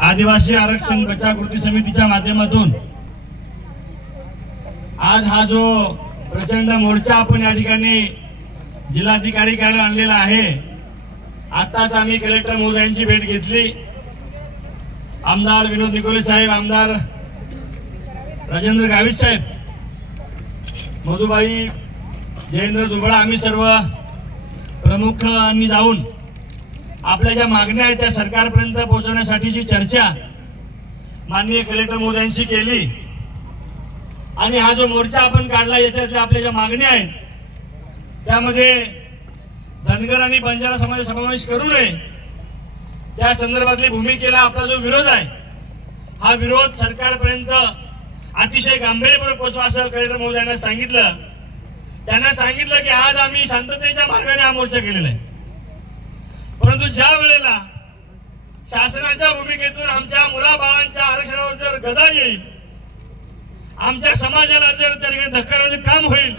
आदिवासी आरक्षण बचाव कृती समितीच्या माध्यमातून आज हा जो प्रचंड मोर्चा आपण या ठिकाणी जिल्हाधिकारी कार्यालयात आणलेला आहे। आताच आम्ही कलेक्टर महोदयांची भेट घेतली। आमदार विनोद निकोले साहेब, आमदार राजेंद्र गावित साहेब, मधुबाई, जयेंद्र दुबळा, आम्ही सर्व प्रमुखांनी जाऊन आपल्या ज्या मागण्या आहेत त्या सरकारपर्यंत पोहोचवण्यासाठीची चर्चा माननीय कलेक्टर महोदयांशी केली। आणि हा जो मोर्चा आपण काढला याच्यातल्या आपल्या ज्या मागण्या आहेत त्यामध्ये धनगर आणि बंजारा समाजाचा समावेश करू नये त्या संदर्भातली भूमिकेला आपला जो विरोध आहे हा विरोध सरकारपर्यंत अतिशय गांभीर्यपूर्वक पोहोचवा असं कलेक्टर महोदयांना सांगितलं। त्यांना सांगितलं की आज आम्ही शांततेच्या मार्गाने हा मोर्चा केलेला आहे, परंतु ज्या वेळेला शासनाच्या भूमिकेतून आमच्या मुलाबाळांच्या आरक्षणावर जर गदा येईल, आमच्या समाजाला जर त्या ठिकाणी धक्का काम होईल,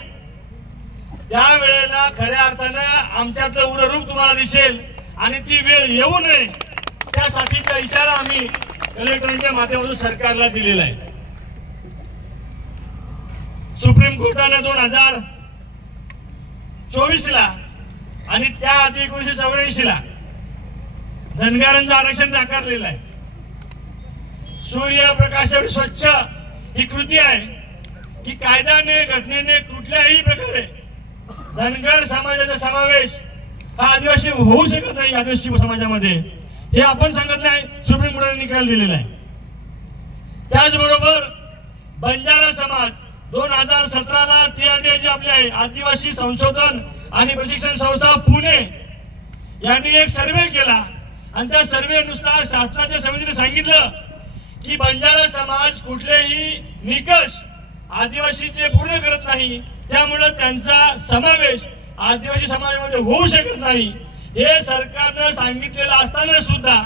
त्यावेळेला खऱ्या अर्थानं आमच्यातलं उररूप तुम्हाला दिसेल आणि ती वेळ येऊ नये त्यासाठीचा इशारा आम्ही कलेक्टरांच्या माध्यमातून सरकारला दिलेला आहे। सुप्रीम कोर्टाने 2024 ला आणि त्याआधी 1984 ला धनगरांचं आरक्षण नाकारलेलं आहे। सूर्यप्रकाशावर स्वच्छ ही कृती आहे की कायद्याने घटनेने कुठल्याही प्रकारे धनगर समाजाचा समावेश हा आदिवासी होऊ शकत नाही आदिवासी समाजामध्ये, हे आपण सांगत नाही, सुप्रीम कोर्टाने निकाल दिलेला आहे। त्याचबरोबर बंजारा समाज 2017 ला TRDA जे आपले आहे आदिवासी संशोधन आणि प्रशिक्षण संस्था पुणे यांनी एक सर्वे केला आणि त्या सर्वेनुसार शासनाच्या समितीने सांगितलं की बंजारा समाज कुठलेही निकष आदिवासीचे पूर्ण करत नाही, त्यामुळे त्यांचा समावेश आदिवासी समाजामध्ये होऊ शकत नाही। हे सरकारने सांगितलेलं असताना सुद्धा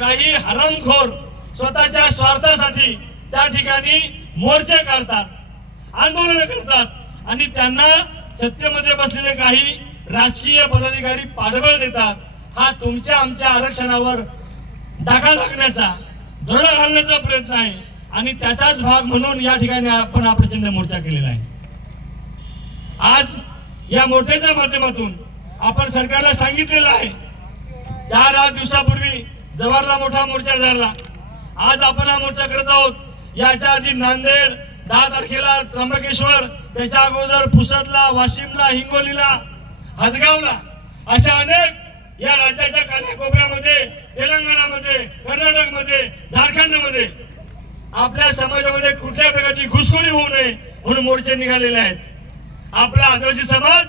काही हरामखोर स्वतःच्या स्वार्थासाठी त्या ठिकाणी मोर्चे काढतात, आंदोलन करतात आणि त्यांना सत्तेमध्ये बसलेले काही राजकीय पदाधिकारी पाठबळ देतात। हा तुमच्या आमच्या आरक्षणावर डाका टाकण्याचा, धोरणा घालण्याचा प्रयत्न आहे आणि त्याचाच भाग म्हणून या ठिकाणी आपण हा प्रचंड मोर्चा केलेला आहे। आज या मोर्चाच्या माध्यमातून आपण सरकारला सांगितलेलं आहे, 4-8 दिवसापूर्वी जव्हारला मोठा मोर्चा झाला, आज आपण हा मोर्चा करत आहोत। याच्या आधी नांदेड 10 तारखेला त्र्यंबकेश्वर, त्याच्या अगोदर पुसदला, वाशिमला, हिंगोलीला, हदगावला, अशा अनेक या राज्याच्या कानाकोपऱ्यामध्ये, तेलंगणामध्ये, कर्नाटकमध्ये, झारखंडमध्ये आपल्या समाजामध्ये कुठल्या प्रकारची घुसखोरी होऊ नये म्हणून मोर्चे निघालेले आहेत। आपला आदिवासी समाज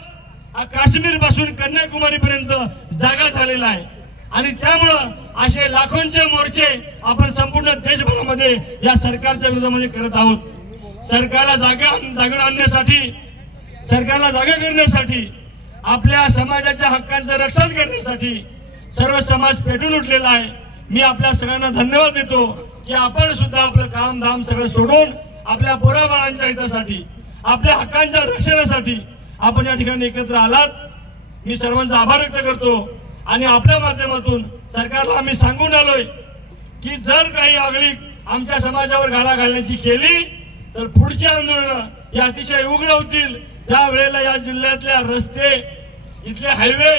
हा काश्मीर पासून कन्याकुमारी पर्यंत जागा झालेला आहे आणि त्यामुळं असे लाखोंचे मोर्चे आपण संपूर्ण देशभरामध्ये या सरकारच्या विरोधामध्ये करत आहोत। सरकारला जागा आणण्यासाठी, सरकारला जागा करण्यासाठी, आपल्या समाजाच्या हक्कांचं रक्षण करण्यासाठी सर्व समाज पेटून उठलेला आहे। मी आपल्या सगळ्यांना धन्यवाद देतो की आपण सुद्धा आपलं काम धाम सगळं सोडून आपल्या पोराबाळांच्या हितासाठी, आपल्या हक्कांच्या रक्षणासाठी आपण या ठिकाणी एकत्र आलात। मी सर्वांचा आभार व्यक्त करतो आणि आपल्या माध्यमातून सरकारला आम्ही सांगून आलोय की जर काही आगळीक आमच्या समाजावर घाला घालण्याची केली तर पुढची आंदोलनं या अतिशय उग्र होतील। त्यावेळेला या जिल्ह्यातल्या रस्ते, इथले हायवे,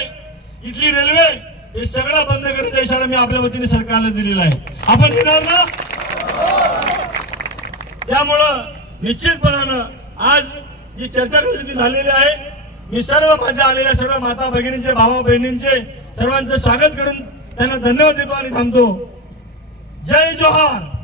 इथली रेल्वे हे सगळं बंद करण्याचा इशारा मी आपल्या वतीने सरकारला दिलेला आहे। आपण देणार ना? त्यामुळं निश्चितपणानं आज जी चर्चा झालेली आहे, मी सर्व माझ्या आलेल्या सर्व माता भगिनींचे, भावा बहिणींचे सर्वांचं स्वागत करून त्यांना धन्यवाद देतो आणि थांबतो। जय जोहार।